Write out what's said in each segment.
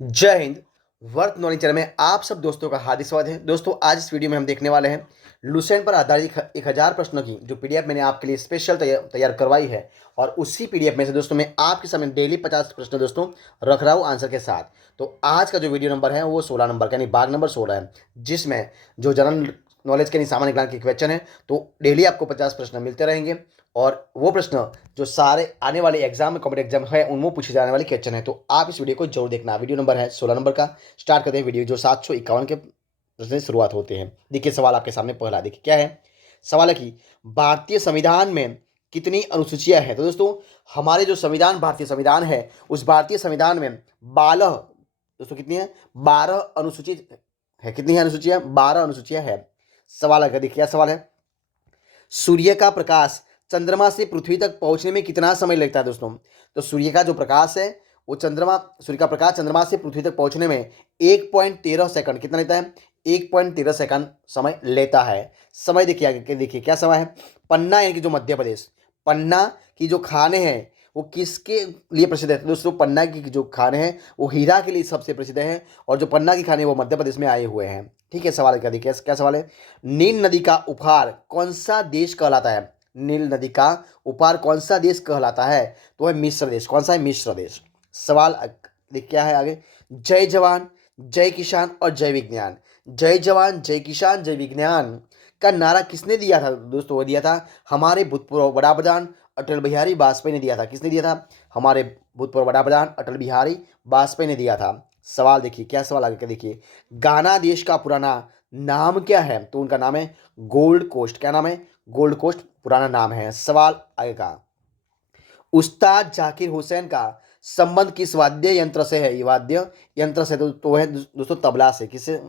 जय Hind. Work knowledge channel में आप सब दोस्तों का हार्दिक स्वागत है। दोस्तों, आज इस वीडियो में हम देखने वाले हैं लुसेंट पर आधारित 1000 प्रश्नों की जो पीडीएफ मैंने आपके लिए स्पेशल तैयार करवाई है। और उसी पीडीएफ में से दोस्तों मैं आपके सामने डेली 50 प्रश्न दोस्तों रख रहा हूँ आंसर के साथ। तो आज का जो वीडियो नंबर है वो 16 नंबर का यानी भाग नंबर 16 है, जिसमें जो जनरल नॉलेज के सामान्य ज्ञान के क्वेश्चन है। तो डेली आपको 50 प्रश्न मिलते रहेंगे और वो प्रश्न जो सारे आने वाले एग्जाम में कॉम्पिटेटिव एग्जाम है उनमें पूछे जाने वाले क्वेश्चन है। तो आप इस वीडियो को जरूर देखना। वीडियो नंबर है 16 नंबर का। स्टार्ट करते हैं वीडियो जो 751 के प्रश्न से शुरुआत होते हैं। देखिए सवाल आपके सामने पहला, देखिए क्या है सवाल है कि भारतीय संविधान में कितनी अनुसूचियां हैं। तो दोस्तों हमारे जो संविधान भारतीय संविधान है उस भारतीय संविधान में 12 दोस्तों कितनी है 12 अनुसूचित है। कितनी है अनुसूचियां 12 अनुसूचियां है। सवाल है, देखिए क्या सवाल है, सूर्य का प्रकाश चंद्रमा से पृथ्वी तक पहुंचने में कितना समय लगता है। दोस्तों तो सूर्य का जो प्रकाश है वो सूर्य का प्रकाश चंद्रमा से पृथ्वी तक पहुंचने में 1.13 सेकंड कितना लेता है, 1.13 सेकंड समय लेता है। समय देखिए आगे, देखिए क्या समय है। पन्ना यानी कि जो मध्य प्रदेश, पन्ना की जो खाने हैं वो किसके लिए प्रसिद्ध है। तो दोस्तों पन्ना की जो खाने हैं वो हीरा के लिए सबसे प्रसिद्ध है और जो पन्ना की खाने वो मध्य प्रदेश में आए हुए हैं। ठीक है, सवाल क्या देखिए क्या सवाल है, नील नदी का उपहार कौन सा देश कहलाता है। नील नदी का उपहार कौन सा देश कहलाता है, तो है मिस्र देश। कौन सा है, मिस्र देश। सवाल देख क्या है आगे, जय जवान जय किसान और जय विज्ञान। जय जवान जय किसान जय विज्ञान का नारा किसने दिया था। दोस्तों वो दिया था हमारे भूतपूर्व बड़ा प्रधान अटल बिहारी वाजपेयी ने दिया था। किसने दिया था, हमारे भूतपूर्व बड़ा प्रधान अटल बिहारी वाजपेयी ने दिया था। सवाल देखिए क्या सवाल आगे का देखिए, गाना देश का पुराना नाम क्या है। तो उनका नाम है गोल्ड कोस्ट। क्या नाम है, गोल्ड कोस्ट पुराना नाम है। सवाल आगे का, उस्ताद जाकिर हुसैन का संबंध किस वाद्य यंत्र से है। ये वाद्य यंत्र से तो है दोस्तों तबला से। किससे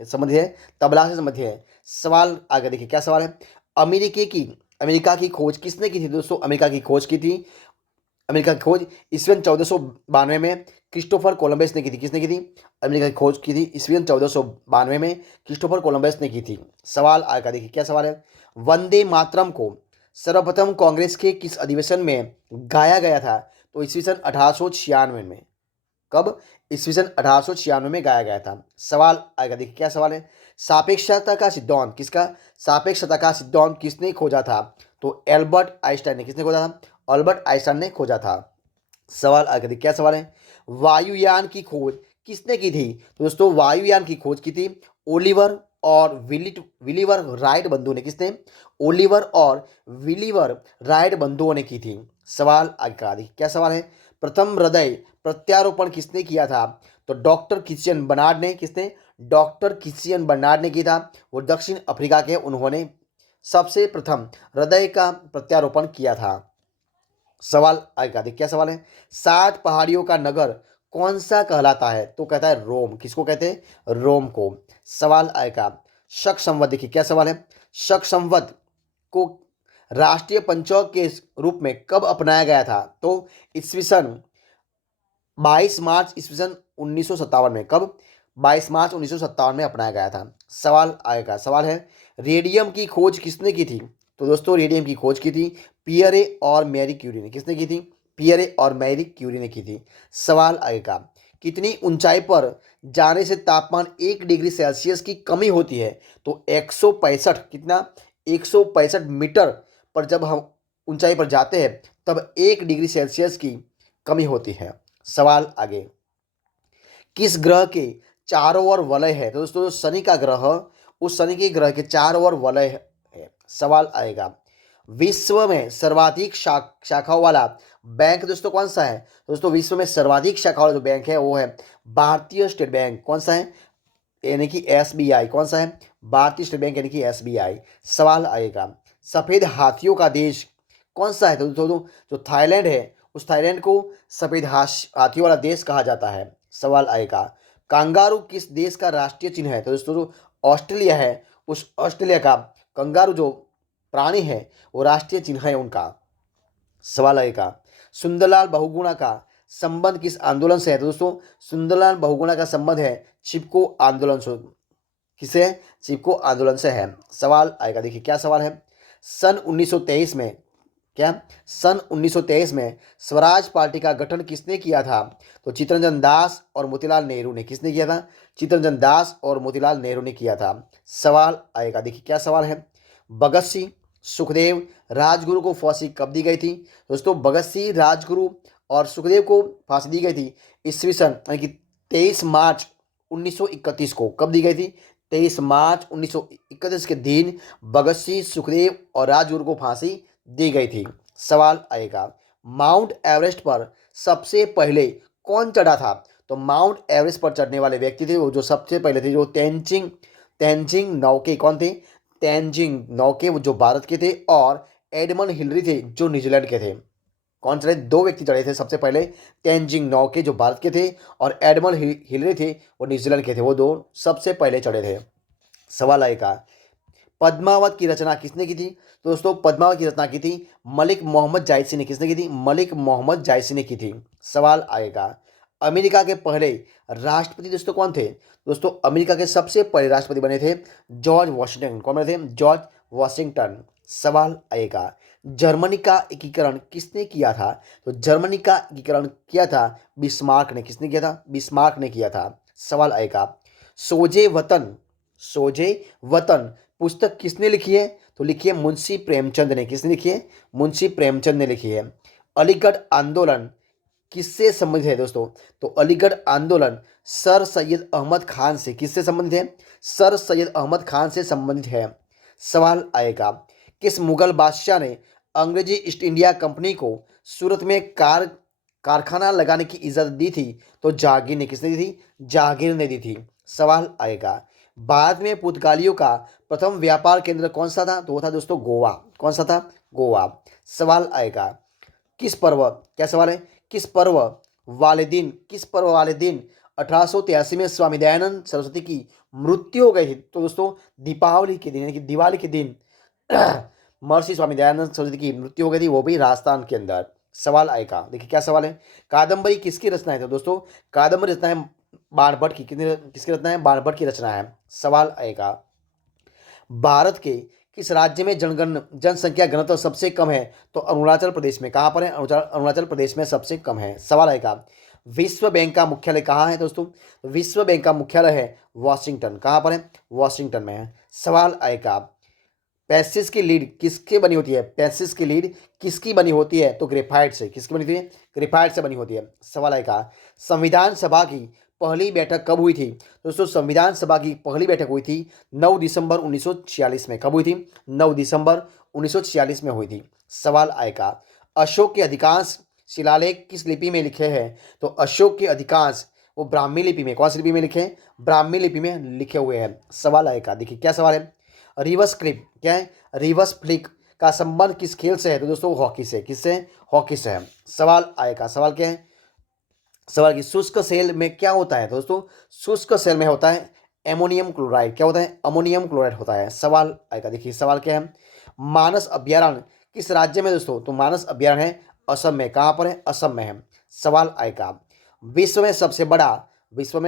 संबंध है, तबला से संबंध है। सवाल आगे देखिए क्या सवाल है, अमेरिका की खोज किसने की थी। दोस्तों अमेरिका की खोज की थी, अमेरिका की खोज ईस्वीन 1492 में क्रिस्टोफर कोलंबस ने की थी। किसने की थी, अमेरिका की खोज की थी ईस्वीन 1492 में क्रिस्टोफर कोलंबस ने की थी। सवाल आएगा देखिए क्या सवाल है, वंदे मातरम को सर्वप्रथम कांग्रेस के किस अधिवेशन में गाया गया था। तो ईस्वी सन 1896 में। कब, ईस्वी सन 1896 में गाया गया था। सवाल आएगा देखिए क्या सवाल है, सापेक्षता का सिद्धांत किसका, सापेक्षता का सिद्धांत किसने खोजा था। तो एल्बर्ट आइंस्टाइन ने। किसने खोजा था, अल्बर्ट आइंस्टाइन ने खोजा था। सवाल आगे देखिए क्या सवाल है, वायुयान की खोज किसने की थी। तो दोस्तों वायुयान की खोज की थी ओलिवर और विलीवर राइट बंधुओं ने। किसने, ओलिवर और विलीवर राइट बंधुओं ने की थी। सवाल आगे का देखिए क्या सवाल है, प्रथम हृदय प्रत्यारोपण किसने किया था। तो डॉक्टर क्रिश्चियन बर्नार्ड ने। किसने, डॉक्टर क्रिश्चियन बर्नार्ड ने किया था। वो दक्षिण अफ्रीका के, उन्होंने सबसे प्रथम हृदय का प्रत्यारोपण किया था। सवाल आएगा देखिए क्या सवाल है, 7 पहाड़ियों का नगर कौन सा कहलाता है। तो कहता है रोम। किसको कहते हैं, रोम को। सवाल आएगा, शक संवत देखिए क्या सवाल है, शक संवत को राष्ट्रीय पंचांग के रूप में कब अपनाया गया था। तो ईस्वी सन 22 मार्च ईस्वी सन 1957 में। कब, 22 मार्च 1957 में अपनाया गया था। सवाल आएगा, सवाल है रेडियम की खोज किसने की थी। तो दोस्तों रेडियम की खोज की थी पियरे और मैरी क्यूरी ने। किसने की थी, पियरे और मैरी क्यूरी ने की थी। सवाल आएगा, कितनी ऊंचाई पर जाने से तापमान 1 डिग्री सेल्सियस की कमी होती है। तो 165 कितना, 165 मीटर पर जब हम ऊंचाई पर जाते हैं तब 1 डिग्री सेल्सियस की कमी होती है। सवाल आगे, किस ग्रह के चारों ओर वलय है। तो दोस्तों शनि का ग्रह, उस शनि के ग्रह के चारों ओर वलय है। सवाल आएगा, विश्व में सर्वाधिक शाखाओं वाला बैंक दोस्तों कौन सा है। दोस्तों विश्व में सर्वाधिक शाखा वाला जो बैंक है वो है भारतीय स्टेट बैंक। कौन सा है, यानी कि एसबीआई। कौन सा है, भारतीय स्टेट बैंक यानी कि एसबीआई। सवाल आएगा, सफेद हाथियों का देश कौन सा है। तो दोस्तों जो थाईलैंड है उस थाईलैंड को सफेद हाथियों वाला देश कहा जाता है। सवाल आएगा, कंगारू किस देश का राष्ट्रीय चिन्ह है। तो दोस्तों जो ऑस्ट्रेलिया है उस ऑस्ट्रेलिया का कंगारू जो प्राणी है वो राष्ट्रीय चिन्ह है उनका। सवाल आएगा, सुंदरलाल बहुगुणा का संबंध किस आंदोलन से है। तो दोस्तों सुंदरलाल बहुगुणा का संबंध है चिपको आंदोलन से। किसे, चिपको आंदोलन से है। सवाल आएगा देखिए क्या सवाल है, सन 1923 में क्या सन 1923 में स्वराज पार्टी का गठन किसने किया था? तो चित्तरंजन दास और मोतीलाल नेहरू ने। किसने किया था? चित्तरंजन दास और मोतीलाल नेहरू ने किया था। सवाल आएगा, देखिए क्या सवाल है। भगत सिंह, सुखदेव, राजगुरु को फांसी कब दी गई थी? दोस्तों भगत सिंह, राजगुरु और सुखदेव को फांसी दी गई थी ईस्वी सन यानी कि 23 मार्च 1931 को। कब दी गई थी? 23 मार्च 1931 के दिन भगत सिंह, सुखदेव और राजगुरु को फांसी दी गई थी। सवाल आएगा, माउंट एवरेस्ट पर सबसे पहले कौन चढ़ा था? तो माउंट एवरेस्ट पर चढ़ने वाले व्यक्ति थे वो जो सबसे पहले थे, जो तेनजिंग तेनजिंग नौके। कौन थे? तेनजिंग नौके, वो जो भारत के थे, और एडमंड हिलरी थे जो न्यूजीलैंड के थे। कौन चढ़े? दो व्यक्ति चढ़े थे सबसे पहले, तेनजिंग नौके जो भारत के थे, और एडमंड हिलरी थे वो न्यूजीलैंड के थे। वो दो सबसे पहले चढ़े थे। सवाल आएगा, पद्मावत की रचना किसने की थी? तो दोस्तों पद्मावत की रचना की थी मलिक मोहम्मद जायसी ने। किसने की थी? मलिक मोहम्मद जायसी ने की थी। सवाल आएगा, अमेरिका के पहले राष्ट्रपति दोस्तों कौन थे? दोस्तों अमेरिका के सबसे पहले राष्ट्रपति बने थे जॉर्ज वॉशिंगटन। कौन बने थे? George Washington. सवाल आएगा, जर्मनी का एकीकरण किसने किया था? तो जर्मनी का एकीकरण किया था बिस्मार्क ने। किसने किया था? बिस्मार्क ने किया था। सवाल आएगा, सोजे वतन, सोजे वतन पुस्तक किसने लिखी है? तो लिखी है मुंशी प्रेमचंद ने। किसने लिखी है? मुंशी प्रेमचंद ने लिखी है। अलीगढ़ आंदोलन किससे संबंधित है दोस्तों? तो अलीगढ़ आंदोलन सर सैयद अहमद खान से। किससे संबंधित है? सर सैयद अहमद खान से संबंधित है। सवाल आएगा, किस मुगल बादशाह ने अंग्रेजी ईस्ट इंडिया कंपनी को सूरत में कारखाना लगाने की इजाजत दी थी? तो जहांगीर ने। किसने दी थी? जहांगीर ने दी थी। सवाल आएगा, भारत में पुर्तगालियों का प्रथम व्यापार केंद्र कौन सा था? तो वो था दोस्तों गोवा। कौन सा था? गोवा। सवाल आएगा, किस पर्व, क्या सवाल है, किस पर्व वाले दिन 1883 में स्वामी दयानंद सरस्वती की मृत्यु हो गई थी? तो दोस्तों दीपावली के दिन यानी कि दिवाली के दिन महर्षि स्वामी दयानंद सरस्वती की मृत्यु हो गई थी, वो भी राजस्थान के अंदर। सवाल आएगा, देखिए क्या सवाल है, कादम्बरी किसकी रचना है? तो दोस्तों कादम्बरी रचना है बाणभट्ट की। किसकी रचना है? बाणभट्ट की रचना है। सवाल आएगा, भारत के किस राज्य में जनसंख्या घनत्व सबसे कम है? तो अरुणाचल प्रदेश में। कहाँ पर है? अरुणाचल प्रदेश में सबसे कम है। सवाल आएगा, विश्व बैंक का मुख्यालय कहाँ है दोस्तों? विश्व बैंक का मुख्यालय है वॉशिंगटन। कहाँ पर है? वॉशिंगटन में है। सवाल आएगा, पैसिस की लीड किसके बनी होती है? पैसिस की लीड किसकी बनी होती है? तो ग्रेफाइट से। किसकी बनी होती है? ग्रेफाइट से बनी होती है। सवाल आएगा, संविधान सभा की पहली बैठक कब हुई थी? दोस्तों संविधान सभा की पहली बैठक हुई थी 9 दिसंबर 1946 में। कब हुई थी? 9 दिसंबर 1946 में हुई थी। सवाल आएगा, अशोक के अधिकांश शिलालेख किस लिपि में लिखे हैं? तो अशोक के अधिकांश वो ब्राह्मी लिपि में। कौन सी लिपि में लिखे हैं? ब्राह्मी लिपि में लिखे हुए हैं। सवाल आएगा, देखिए क्या सवाल है, रिवर्स क्लिप क्या है? रिवर्स फ्लिक का संबंध किस खेल से है? तो दोस्तों हॉकी से। किससे? हॉकी से है। सवाल आएगा, सवाल क्या है, सवाल की शुष्क सेल में क्या होता है? दोस्तों शुष्क सेल में होता है एमोनियम क्लोराइड। क्या होता है? अमोनियम क्लोराइड होता है। सवाल आएगा, देखिए सवाल क्या है, मानस अभ्यारण्य किस राज्य में दोस्तों? तो मानस अभ्यारण्य है असम में। कहाँ पर है? असम में है। सवाल आएगा, विश्व में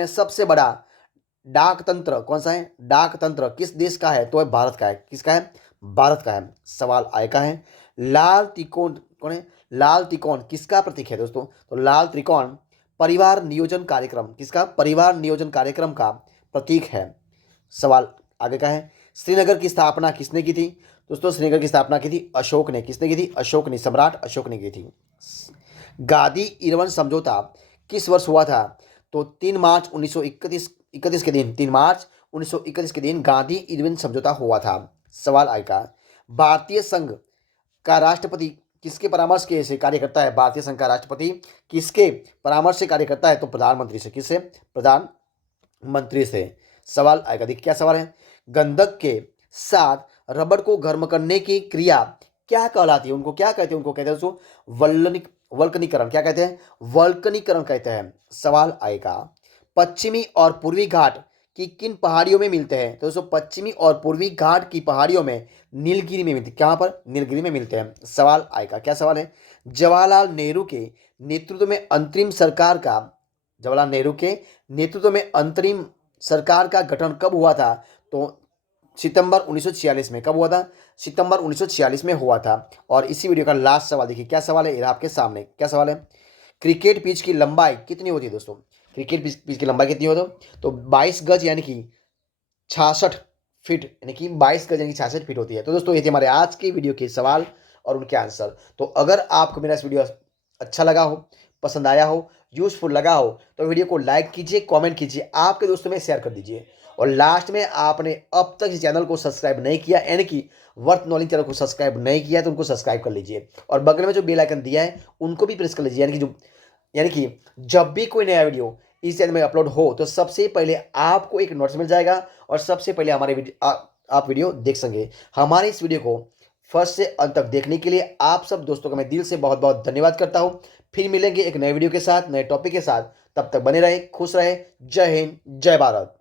सबसे बड़ा डाक तंत्र कौन सा है? डाक तंत्र किस देश का है? तो है भारत का है। किसका है? भारत का है। सवाल आएगा है, लाल त्रिकोण कौन है? लाल त्रिकोण किसका प्रतीक है दोस्तों? तो लाल त्रिकोण परिवार नियोजन कार्यक्रम। किसका? परिवार नियोजन कार्यक्रम का प्रतीक है। सवाल आगे का है, श्रीनगर की स्थापना किसने की थी? दोस्तों श्रीनगर की स्थापना की थी अशोक ने। किसने की थी? अशोक ने, सम्राट अशोक ने की थी। गादी इरविन समझौता किस वर्ष हुआ था? तो 3 मार्च 1931 के दिन, 3 मार्च 1931 के दिन गांधी इरविन समझौता हुआ था। सवाल आएगा, भारतीय संघ का राष्ट्रपति किसके परामर्श के से कार्य करता है? भारतीय संघ का राष्ट्रपति किसके परामर्श से कार्य करता है? तो प्रधानमंत्री से। किससे? प्रधानमंत्री से। सवाल आएगा, देखिए क्या सवाल है, गंधक के साथ रबड़ को गर्म करने की क्रिया क्या कहलाती है? उनको क्या कहते हैं? उनको कहते हैं दोस्तों वल्कनीकरण। क्या कहते हैं? वल्कनीकरण कहते हैं। सवाल आएगा, पश्चिमी और पूर्वी घाट की किन पहाड़ियों में मिलते हैं? तो दोस्तों पश्चिमी और पूर्वी घाट की पहाड़ियों में नीलगिरी में मिलते हैं। कहाँ पर? नीलगिरी में मिलते हैं। सवाल आएगा, क्या सवाल है, जवाहरलाल नेहरू के नेतृत्व में अंतरिम सरकार का जवाहरलाल नेहरू के नेतृत्व में अंतरिम सरकार का गठन कब हुआ था? तो सितंबर 1946 में। कब हुआ था? सितंबर 1946 में हुआ था। और इसी वीडियो का लास्ट सवाल देखिए, क्या सवाल है, ये आपके सामने क्या सवाल है। क्रिकेट पिच की लंबाई कितनी होती है दोस्तों? क्रिकेट पिच की लंबाई कितनी होती है? तो 22 गज यानी कि 66 फीट, यानी कि 22 गज यानी कि 66 फीट होती है। तो दोस्तों ये थे हमारे आज के वीडियो के सवाल और उनके आंसर। तो अगर आपको मेरा इस वीडियो अच्छा लगा हो, पसंद आया हो, यूजफुल लगा हो, तो वीडियो को लाइक कीजिए, कमेंट कीजिए, आपके दोस्तों में शेयर कर दीजिए। और लास्ट में आपने अब तक इस चैनल को सब्सक्राइब नहीं किया, यानी कि वर्थ नॉलेज चैनल को सब्सक्राइब नहीं किया, तो उनको सब्सक्राइब कर लीजिए। और बगल में जो बेल आइकन दिया है उनको भी प्रेस कर लीजिए, यानी कि जब भी कोई नया वीडियो इस चैनल में अपलोड हो तो सबसे पहले आपको एक नोटिस मिल जाएगा और सबसे पहले हमारे आप वीडियो देख सकेंगे। हमारे इस वीडियो को फर्स्ट से अंत तक देखने के लिए आप सब दोस्तों का मैं दिल से बहुत बहुत धन्यवाद करता हूं। फिर मिलेंगे एक नए वीडियो के साथ, नए टॉपिक के साथ। तब तक बने रहे, खुश रहे। जय हिंद, जय भारत।